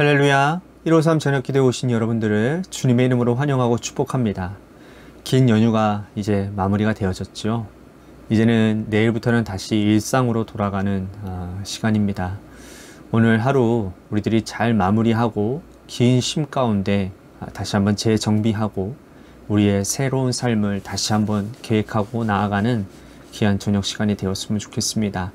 할렐루야. 153 저녁 기도에 오신 여러분들을 주님의 이름으로 환영하고 축복합니다. 긴 연휴가 이제 마무리가 되어졌죠. 이제는 내일부터는 다시 일상으로 돌아가는 시간입니다. 오늘 하루 우리들이 잘 마무리하고 긴 쉼 가운데 다시 한번 재정비하고 우리의 새로운 삶을 다시 한번 계획하고 나아가는 귀한 저녁 시간이 되었으면 좋겠습니다.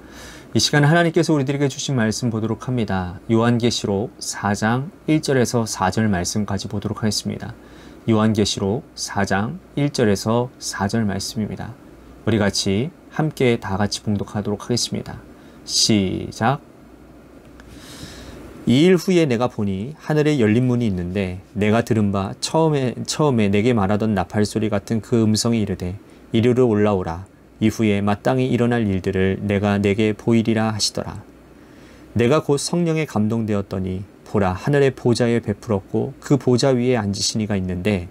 이 시간 하나님께서 우리들에게 주신 말씀 보도록 합니다. 요한계시록 4장 1절에서 4절 말씀까지 보도록 하겠습니다. 요한계시록 4장 1절에서 4절 말씀입니다. 우리 같이 함께 다 같이 봉독하도록 하겠습니다. 시작. 2일 후에 내가 보니 하늘에 열린 문이 있는데 내가 들은 바 처음에 내게 말하던 나팔소리 같은 그 음성이 이르되 이리로 올라오라. 이후에 마땅히 일어날 일들을 내가 내게 보이리라 하시더라. 내가 곧 성령에 감동되었더니 보라, 하늘의 보좌에 베풀었고 그 보좌 위에 앉으신 이가 있는데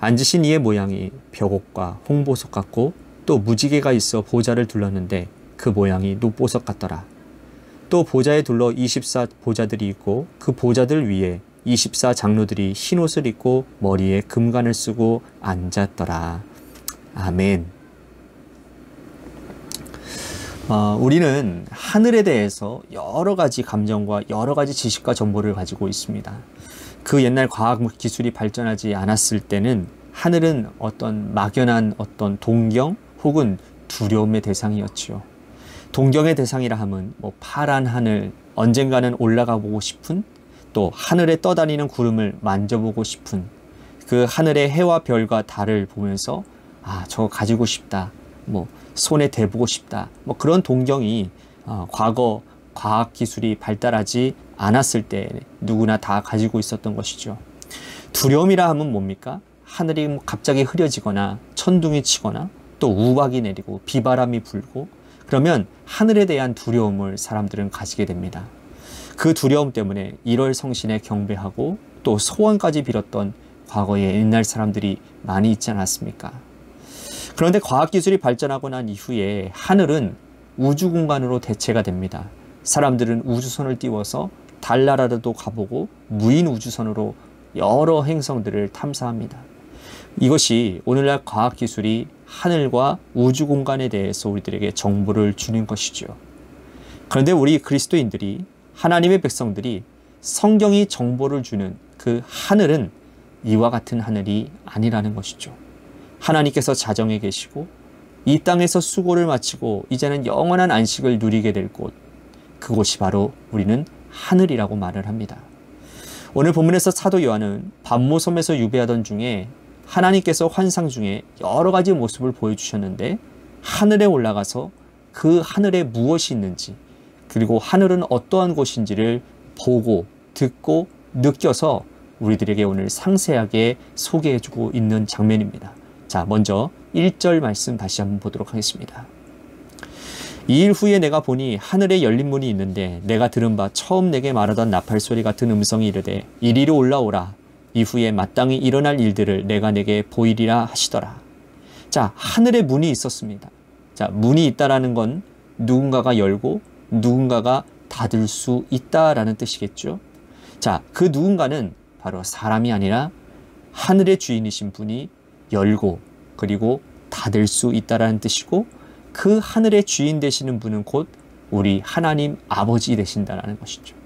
앉으신 이의 모양이 벽옥과 홍보석 같고 또 무지개가 있어 보좌를 둘렀는데 그 모양이 녹보석 같더라. 또 보좌에 둘러 24 보좌들이 있고 그 보좌들 위에 24 장로들이 흰옷을 입고 머리에 금관을 쓰고 앉았더라. 아멘. 우리는 하늘에 대해서 여러 가지 감정과 여러 가지 지식과 정보를 가지고 있습니다. 그 옛날 과학 기술이 발전하지 않았을 때는 하늘은 어떤 막연한 어떤 동경 혹은 두려움의 대상이었지요. 동경의 대상이라 함은 파란 하늘, 언젠가는 올라가 보고 싶은, 또 하늘에 떠다니는 구름을 만져보고 싶은, 그 하늘의 해와 별과 달을 보면서 저거 가지고 싶다, 손에 대보고 싶다, 그런 동경이 과거 과학기술이 발달하지 않았을 때 누구나 다 가지고 있었던 것이죠. 두려움이라 하면 뭡니까? 하늘이 갑자기 흐려지거나 천둥이 치거나 또 우박이 내리고 비바람이 불고 그러면 하늘에 대한 두려움을 사람들은 가지게 됩니다. 그 두려움 때문에 1월 성신에 경배하고 또 소원까지 빌었던 과거의 옛날 사람들이 많이 있지 않았습니까? 그런데 과학기술이 발전하고 난 이후에 하늘은 우주 공간으로 대체가 됩니다. 사람들은 우주선을 띄워서 달나라로도 가보고 무인 우주선으로 여러 행성들을 탐사합니다. 이것이 오늘날 과학기술이 하늘과 우주 공간에 대해서 우리들에게 정보를 주는 것이죠. 그런데 우리 그리스도인들이, 하나님의 백성들이 성경이 정보를 주는 그 하늘은 이와 같은 하늘이 아니라는 것이죠. 하나님께서 자정에 계시고 이 땅에서 수고를 마치고 이제는 영원한 안식을 누리게 될 곳, 그곳이 바로 우리는 하늘이라고 말을 합니다. 오늘 본문에서 사도 요한은 반모섬에서 유배하던 중에 하나님께서 환상 중에 여러 가지 모습을 보여주셨는데 하늘에 올라가서 그 하늘에 무엇이 있는지, 그리고 하늘은 어떠한 곳인지를 보고 듣고 느껴서 우리들에게 오늘 상세하게 소개해주고 있는 장면입니다. 자, 먼저 1절 말씀 다시 한번 보도록 하겠습니다. 2일 후에 내가 보니 하늘에 열린 문이 있는데 내가 들은 바 처음 내게 말하던 나팔소리 같은 음성이 이르되 이리로 올라오라. 이후에 마땅히 일어날 일들을 내가 내게 보이리라 하시더라. 자, 하늘에 문이 있었습니다. 자, 문이 있다라는 건 누군가가 열고 누군가가 닫을 수 있다라는 뜻이겠죠. 자, 그 누군가는 바로 사람이 아니라 하늘의 주인이신 분이 열고 그리고 닫을 수 있다라는 뜻이고, 그 하늘의 주인 되시는 분은 곧 우리 하나님 아버지 되신다라는 것이죠.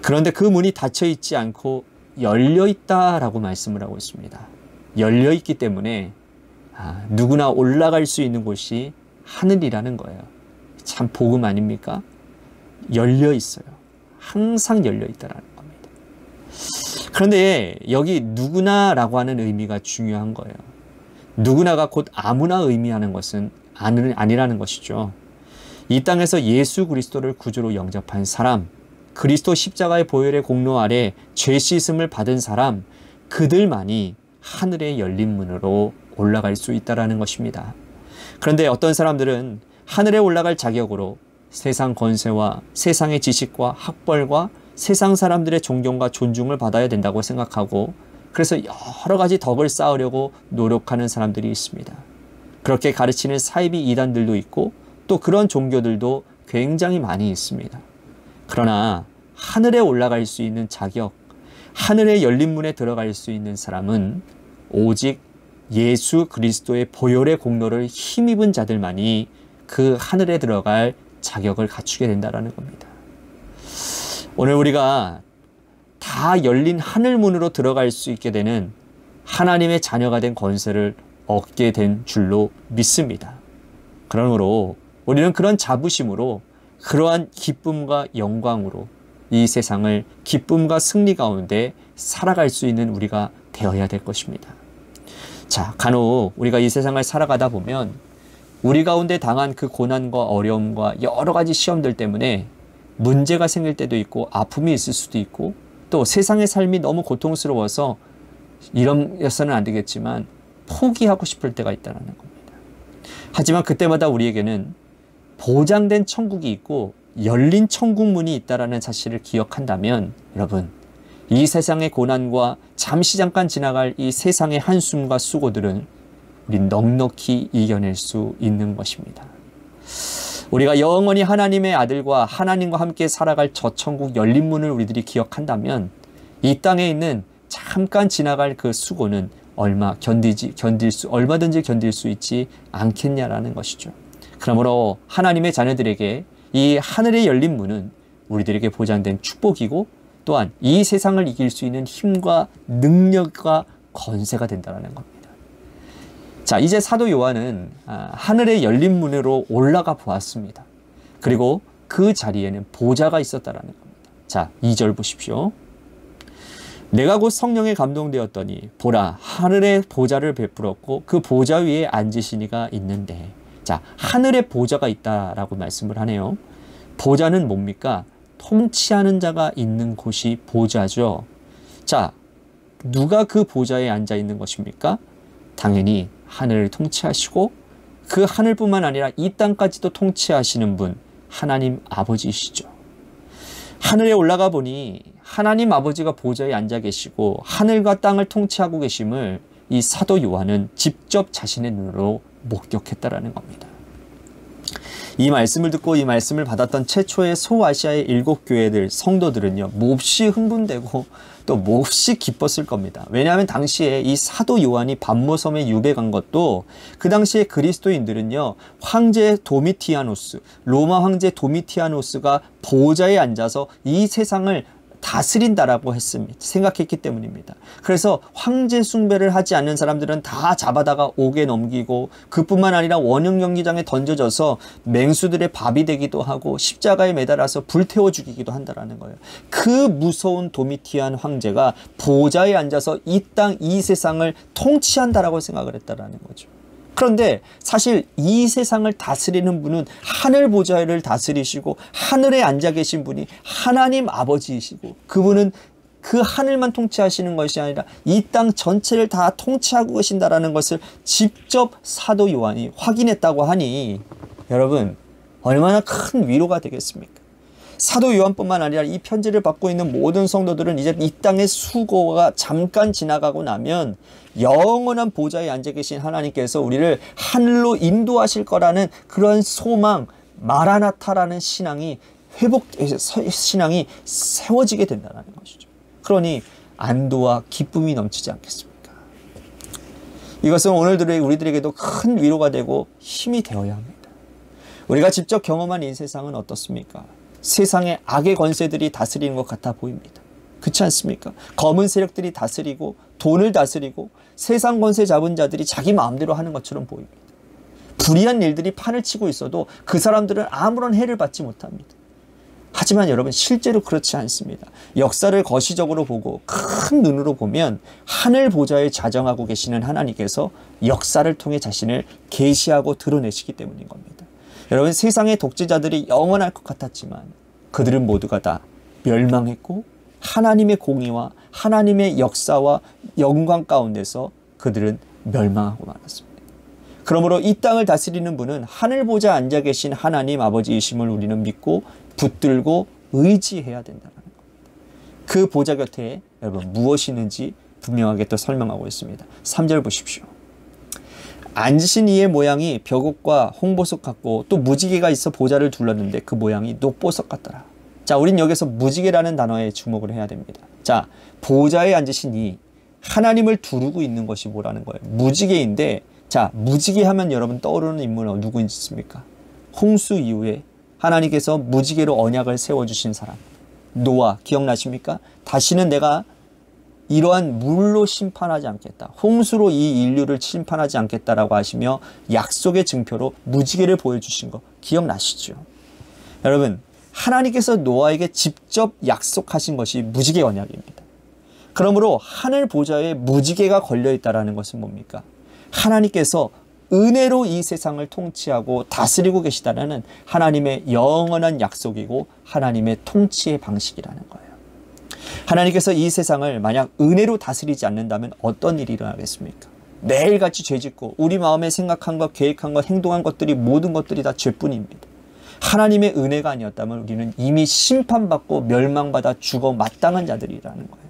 그런데 그 문이 닫혀 있지 않고 열려 있다라고 말씀을 하고 있습니다. 열려 있기 때문에 누구나 올라갈 수 있는 곳이 하늘이라는 거예요. 참 복음 아닙니까? 열려 있어요. 항상 열려 있다라는 겁니다. 그런데 여기 누구나라고 하는 의미가 중요한 거예요. 누구나가 곧 아무나 의미하는 것은 아니라는 것이죠. 이 땅에서 예수 그리스도를 구주로 영접한 사람, 그리스도 십자가의 보혈의 공로 아래 죄 씻음을 받은 사람, 그들만이 하늘의 열린 문으로 올라갈 수 있다는 것입니다. 그런데 어떤 사람들은 하늘에 올라갈 자격으로 세상 권세와 세상의 지식과 학벌과 세상 사람들의 존경과 존중을 받아야 된다고 생각하고, 그래서 여러 가지 덕을 쌓으려고 노력하는 사람들이 있습니다. 그렇게 가르치는 사이비 이단들도 있고 또 그런 종교들도 굉장히 많이 있습니다. 그러나 하늘에 올라갈 수 있는 자격, 하늘의 열린 문에 들어갈 수 있는 사람은 오직 예수 그리스도의 보혈의 공로를 힘입은 자들만이 그 하늘에 들어갈 자격을 갖추게 된다는 겁니다. 오늘 우리가 다 열린 하늘 문으로 들어갈 수 있게 되는 하나님의 자녀가 된 권세를 얻게 된 줄로 믿습니다. 그러므로 우리는 그런 자부심으로 그러한 기쁨과 영광으로 이 세상을 기쁨과 승리 가운데 살아갈 수 있는 우리가 되어야 될 것입니다. 자, 간혹 우리가 이 세상을 살아가다 보면 우리 가운데 당한 그 고난과 어려움과 여러 가지 시험들 때문에 문제가 생길 때도 있고 아픔이 있을 수도 있고 또 세상의 삶이 너무 고통스러워서 이러서는 안 되겠지만 포기하고 싶을 때가 있다는 겁니다. 하지만 그때마다 우리에게는 보장된 천국이 있고 열린 천국 문이 있다는 사실을 기억한다면 여러분, 이 세상의 고난과 잠시 잠깐 지나갈 이 세상의 한숨과 수고들은 우리 넉넉히 이겨낼 수 있는 것입니다. 우리가 영원히 하나님의 아들과 하나님과 함께 살아갈 저 천국 열린 문을 우리들이 기억한다면 이 땅에 있는 잠깐 지나갈 그 수고는 얼마든지 견딜 수 있지 않겠냐라는 것이죠. 그러므로 하나님의 자녀들에게 이 하늘의 열린 문은 우리들에게 보장된 축복이고 또한 이 세상을 이길 수 있는 힘과 능력과 권세가 된다는 겁니다. 자, 이제 사도 요한은 하늘의 열린 문으로 올라가 보았습니다. 그리고 그 자리에는 보좌가 있었다는 겁니다. 자, 2절 보십시오. 내가 곧 성령에 감동되었더니 보라, 하늘의 보좌를 베풀었고 그 보좌 위에 앉으신 이가 있는데, 자, 하늘의 보좌가 있다라고 말씀을 하네요. 보좌는 뭡니까? 통치하는 자가 있는 곳이 보좌죠. 자, 누가 그 보좌에 앉아 있는 것입니까? 당연히 하늘을 통치하시고 그 하늘뿐만 아니라 이 땅까지도 통치하시는 분, 하나님 아버지이시죠. 하늘에 올라가 보니 하나님 아버지가 보좌에 앉아 계시고 하늘과 땅을 통치하고 계심을 이 사도 요한은 직접 자신의 눈으로 목격했다라는 겁니다. 이 말씀을 듣고 이 말씀을 받았던 최초의 소아시아의 7교회들 성도들은요, 몹시 흥분되고 또 몹시 기뻤을 겁니다. 왜냐하면 당시에 이 사도 요한이 밤모섬에 유배 간 것도 그 당시에 그리스도인들은요, 황제 도미티아노스, 로마 황제 도미티아노스가 보좌에 앉아서 이 세상을 다스린다라고 생각했기 때문입니다. 그래서 황제 숭배를 하지 않는 사람들은 다 잡아다가 옥에 넘기고 그뿐만 아니라 원형 경기장에 던져져서 맹수들의 밥이 되기도 하고 십자가에 매달아서 불태워 죽이기도 한다라는 거예요. 그 무서운 도미티안 황제가 보좌에 앉아서 이 땅, 이 세상을 통치한다라고 생각을 했다라는 거죠. 그런데 사실 이 세상을 다스리는 분은 하늘 보좌를 다스리시고 하늘에 앉아 계신 분이 하나님 아버지이시고 그분은 그 하늘만 통치하시는 것이 아니라 이 땅 전체를 다 통치하고 계신다라는 것을 직접 사도 요한이 확인했다고 하니 여러분, 얼마나 큰 위로가 되겠습니까? 사도 요한뿐만 아니라 이 편지를 받고 있는 모든 성도들은 이제 이 땅의 수고가 잠깐 지나가고 나면 영원한 보좌에 앉아 계신 하나님께서 우리를 하늘로 인도하실 거라는 그런 소망, 마라나타라는 신앙이 신앙이 세워지게 된다는 것이죠. 그러니 안도와 기쁨이 넘치지 않겠습니까? 이것은 오늘 우리들에게도 큰 위로가 되고 힘이 되어야 합니다. 우리가 직접 경험한 이 세상은 어떻습니까? 세상의 악의 권세들이 다스리는 것 같아 보입니다. 그렇지 않습니까? 검은 세력들이 다스리고 돈을 다스리고 세상 권세 잡은 자들이 자기 마음대로 하는 것처럼 보입니다. 불의한 일들이 판을 치고 있어도 그 사람들은 아무런 해를 받지 못합니다. 하지만 여러분, 실제로 그렇지 않습니다. 역사를 거시적으로 보고 큰 눈으로 보면 하늘 보좌에 자정하고 계시는 하나님께서 역사를 통해 자신을 계시하고 드러내시기 때문인 겁니다. 여러분, 세상의 독재자들이 영원할 것 같았지만 그들은 모두가 다 멸망했고 하나님의 공의와 하나님의 역사와 영광 가운데서 그들은 멸망하고 말았습니다. 그러므로 이 땅을 다스리는 분은 하늘 보좌에 앉아 계신 하나님 아버지이심을 우리는 믿고 붙들고 의지해야 된다는 겁니다. 그 보좌 곁에 여러분 무엇이 있는지 분명하게 또 설명하고 있습니다. 3절 보십시오. 앉으신 이의 모양이 벽옥과 홍보석 같고 또 무지개가 있어 보좌를 둘렀는데 그 모양이 녹보석 같더라. 자, 우린 여기서 무지개라는 단어에 주목을 해야 됩니다. 자, 보좌에 앉으신 이 하나님을 두르고 있는 것이 뭐라는 거예요? 무지개인데, 자, 무지개 하면 여러분 떠오르는 인물은 누구인지 있습니까? 홍수 이후에 하나님께서 무지개로 언약을 세워주신 사람. 노아, 기억나십니까? 다시는 내가 이러한 물로 심판하지 않겠다. 홍수로 이 인류를 심판하지 않겠다라고 하시며 약속의 증표로 무지개를 보여주신 거 기억나시죠? 여러분, 하나님께서 노아에게 직접 약속하신 것이 무지개 언약입니다. 그러므로 하늘 보좌에 무지개가 걸려있다는 것은 뭡니까? 하나님께서 은혜로 이 세상을 통치하고 다스리고 계시다는 하나님의 영원한 약속이고 하나님의 통치의 방식이라는 거예요. 하나님께서 이 세상을 만약 은혜로 다스리지 않는다면 어떤 일이 일어나겠습니까? 매일같이 죄짓고 우리 마음에 생각한 것, 계획한 것, 행동한 것들이 모든 것들이 다 죄뿐입니다. 하나님의 은혜가 아니었다면 우리는 이미 심판받고 멸망받아 죽어 마땅한 자들이라는 거예요.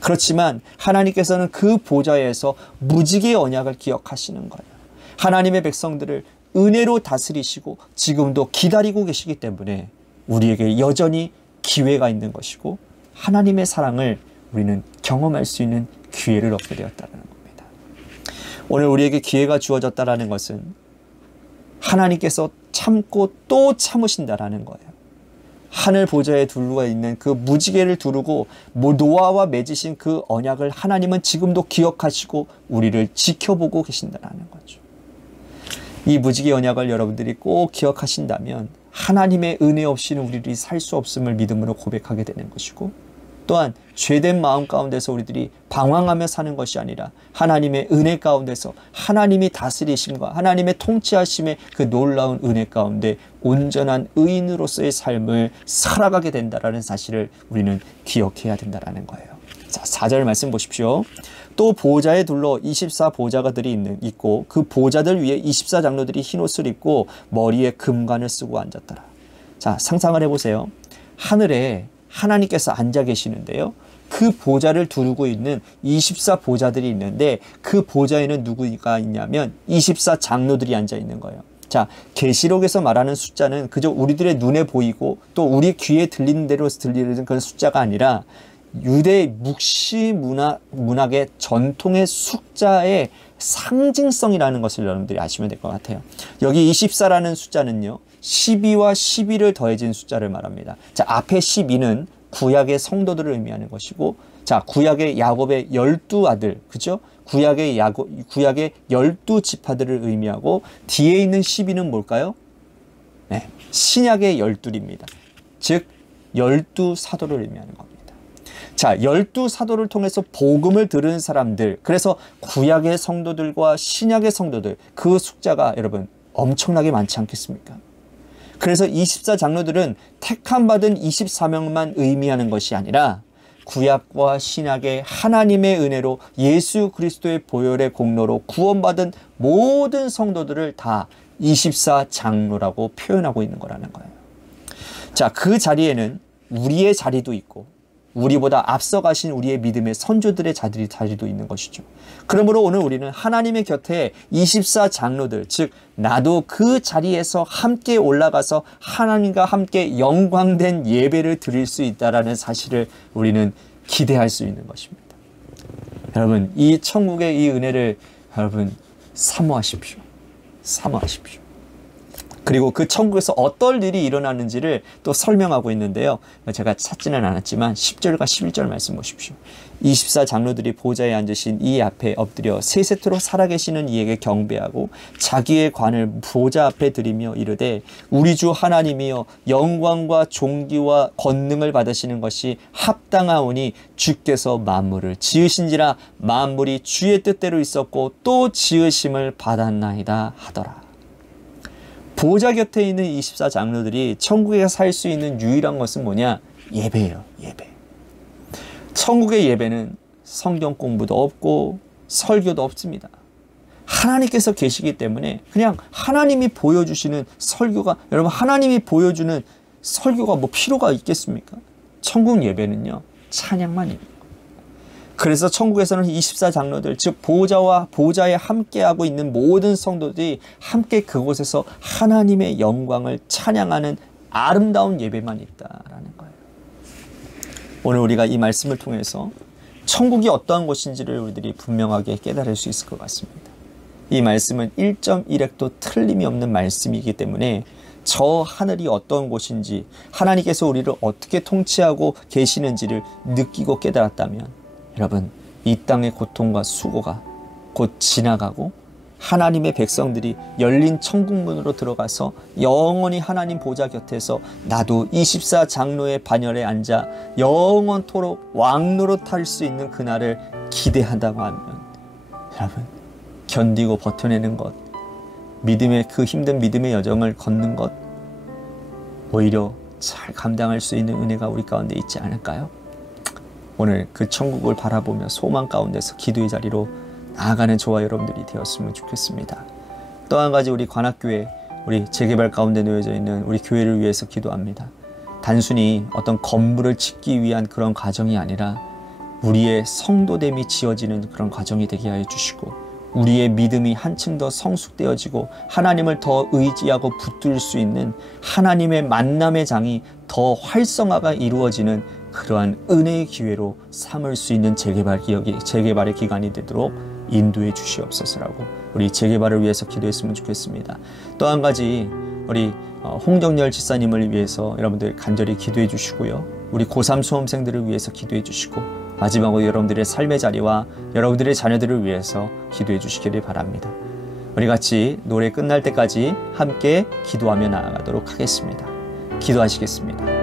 그렇지만 하나님께서는 그 보좌에서 무지개의 언약을 기억하시는 거예요. 하나님의 백성들을 은혜로 다스리시고 지금도 기다리고 계시기 때문에 우리에게 여전히 기회가 있는 것이고 하나님의 사랑을 우리는 경험할 수 있는 기회를 얻게 되었다는 겁니다. 오늘 우리에게 기회가 주어졌다는 것은 하나님께서 참고 또 참으신다라는 거예요. 하늘 보좌에 둘러 있는 그 무지개를 두르고 노아와 맺으신 그 언약을 하나님은 지금도 기억하시고 우리를 지켜보고 계신다는 거죠. 이 무지개 언약을 여러분들이 꼭 기억하신다면 하나님의 은혜 없이는 우리들이 살 수 없음을 믿음으로 고백하게 되는 것이고 또한 죄된 마음 가운데서 우리들이 방황하며 사는 것이 아니라 하나님의 은혜 가운데서 하나님이 다스리심과 하나님의 통치하심의 그 놀라운 은혜 가운데 온전한 의인으로서의 삶을 살아가게 된다는 사실을 우리는 기억해야 된다는 거예요. 자, 4절 말씀 보십시오. 또 보좌에 둘러 24보좌가들이 있고 그 보좌들 위에 24장로들이 흰옷을 입고 머리에 금관을 쓰고 앉았더라. 자, 상상을 해보세요. 하늘에 하나님께서 앉아 계시는데요. 그 보좌를 두르고 있는 24보좌들이 있는데 그 보좌에는 누구가 있냐면 24장로들이 앉아 있는 거예요. 자, 계시록에서 말하는 숫자는 그저 우리들의 눈에 보이고 또 우리 귀에 들리는 대로 들리는 그런 숫자가 아니라 유대 묵시 문학의 전통의 숫자의 상징성이라는 것을 여러분들이 아시면 될 것 같아요. 여기 24라는 숫자는요. 12와 11을 더해진 숫자를 말합니다. 자, 앞에 12는 구약의 성도들을 의미하는 것이고, 자, 구약의 야곱의 12아들, 그죠? 구약의 12지파들을 의미하고, 뒤에 있는 12는 뭘까요? 네, 신약의 12입니다. 즉, 12사도를 의미하는 겁니다. 자, 12사도를 통해서 복음을 들은 사람들, 그래서 구약의 성도들과 신약의 성도들, 그 숫자가 여러분 엄청나게 많지 않겠습니까? 그래서 24장로들은 택함받은 24명만 의미하는 것이 아니라 구약과 신약의 하나님의 은혜로 예수 그리스도의 보혈의 공로로 구원받은 모든 성도들을 다 24장로라고 표현하고 있는 거라는 거예요. 자, 그 자리에는 우리의 자리도 있고 우리보다 앞서가신 우리의 믿음의 선조들의 자리도 있는 것이죠. 그러므로 오늘 우리는 하나님의 곁에 24장로들, 즉 나도 그 자리에서 함께 올라가서 하나님과 함께 영광된 예배를 드릴 수 있다는 사실을 우리는 기대할 수 있는 것입니다. 여러분, 이 천국의 이 은혜를 여러분 사모하십시오. 사모하십시오. 그리고 그 천국에서 어떤 일이 일어나는지를 또 설명하고 있는데요. 제가 찾지는 않았지만 10절과 11절 말씀 보십시오. 24장로들이 보좌에 앉으신 이 앞에 엎드려 세세토록 살아계시는 이에게 경배하고 자기의 관을 보좌 앞에 드리며 이르되 우리 주 하나님이여 영광과 존귀와 권능을 받으시는 것이 합당하오니 주께서 만물을 지으신지라 만물이 주의 뜻대로 있었고 또 지으심을 받았나이다 하더라. 보좌 곁에 있는 24장로들이 천국에 살 수 있는 유일한 것은 뭐냐? 예배예요. 예배. 천국의 예배는 성경 공부도 없고 설교도 없습니다. 하나님께서 계시기 때문에 그냥 하나님이 보여주시는 설교가, 여러분 하나님이 보여주는 설교가 뭐 필요가 있겠습니까? 천국 예배는요, 찬양만입니다. 그래서 천국에서는 24장로들, 즉 보좌에 함께하고 있는 모든 성도들이 함께 그곳에서 하나님의 영광을 찬양하는 아름다운 예배만 있다라는 거예요. 오늘 우리가 이 말씀을 통해서 천국이 어떠한 곳인지를 우리들이 분명하게 깨달을 수 있을 것 같습니다. 이 말씀은 1.1획도 틀림이 없는 말씀이기 때문에 저 하늘이 어떤 곳인지, 하나님께서 우리를 어떻게 통치하고 계시는지를 느끼고 깨달았다면 여러분, 이 땅의 고통과 수고가 곧 지나가고 하나님의 백성들이 열린 천국문으로 들어가서 영원히 하나님 보좌 곁에서 나도 24장로의 반열에 앉아 영원토록 왕노릇 할 수 있는 그날을 기대한다고 하면 여러분, 견디고 버텨내는 것, 믿음의 그 힘든 믿음의 여정을 걷는 것, 오히려 잘 감당할 수 있는 은혜가 우리 가운데 있지 않을까요? 오늘 그 천국을 바라보며 소망 가운데서 기도의 자리로 나아가는 저와 여러분들이 되었으면 좋겠습니다. 또 한 가지, 우리 관악교회, 우리 재개발 가운데 놓여져 있는 우리 교회를 위해서 기도합니다. 단순히 어떤 건물을 짓기 위한 그런 과정이 아니라 우리의 성도됨이 지어지는 그런 과정이 되게 하여 주시고, 우리의 믿음이 한층 더 성숙되어지고 하나님을 더 의지하고 붙들 수 있는 하나님의 만남의 장이 더 활성화가 이루어지는 그러한 은혜의 기회로 삼을 수 있는 재개발의 기간이 되도록 인도해 주시옵소서라고 우리 재개발을 위해서 기도했으면 좋겠습니다. 또 한 가지, 우리 홍정열 지사님을 위해서 여러분들 간절히 기도해 주시고요. 우리 고3 수험생들을 위해서 기도해 주시고, 마지막으로 여러분들의 삶의 자리와 여러분들의 자녀들을 위해서 기도해 주시기를 바랍니다. 우리 같이 노래 끝날 때까지 함께 기도하며 나아가도록 하겠습니다. 기도하시겠습니다.